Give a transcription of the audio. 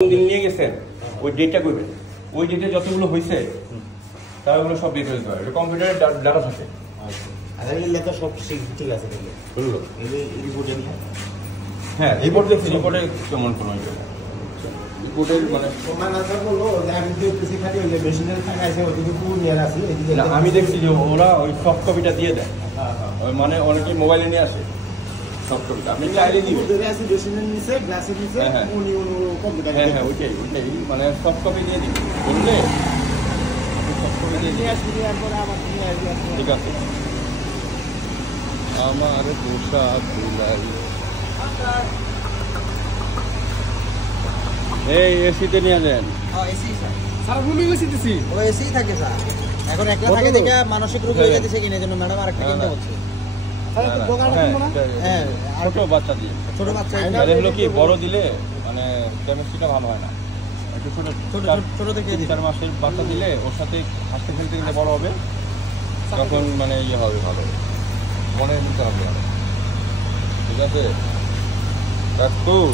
দিন নিয়ে গেছেন ওই ডেটটা করবেন, ওই ডেটে যতগুলো হয়েছে তারগুলো সব ডেট হয়ে যাবে, কম্পিউটারে ডাটা থাকে। আচ্ছা সব ঠিক আছে, হ্যাঁ রিপোর্ট দেখছি, রিপোর্টে কেমন কোনো রিপোর্টের মানে আমি দেখছি যে ওরা ওই সফট কপিটা দিয়ে দেয়, মানে অনেকেই মোবাইলে নিয়ে আসে সফট কপিটা, আপনি চাইলে দিবেন। হ্যাঁ হ্যাঁ ওইটাই ওইটাই মানে সফট কপি দিয়ে দিবেন বললে ঠিক আছে। আমার পোষা দুলাই এই এসিতে নিয়ে যান। সারা রুমে এসি দিছি, ও এসি থাকে স্যার। এখন একলা থাকে দেখে মানসিক রোগ হয়ে গেছে কিনা জন্য ম্যাডাম আরেকটা কিনতে বলছে। হ্যাঁ ছোট বাচ্চা দিয়ে, ছোট বাচ্চা হলো কি বড় দিলে মানে কেমিস্ট্রিটা ভালো হয় না, একটু ছোট ছোট থেকে 4 মাসের বাচ্চা দিলে ওর সাথে হাসতে খেলতে গেলে বড় হবে, তখন মানে ইয়ে হবে, ভালো মনে নিতে হবে। ঠিক আছে, that's cool.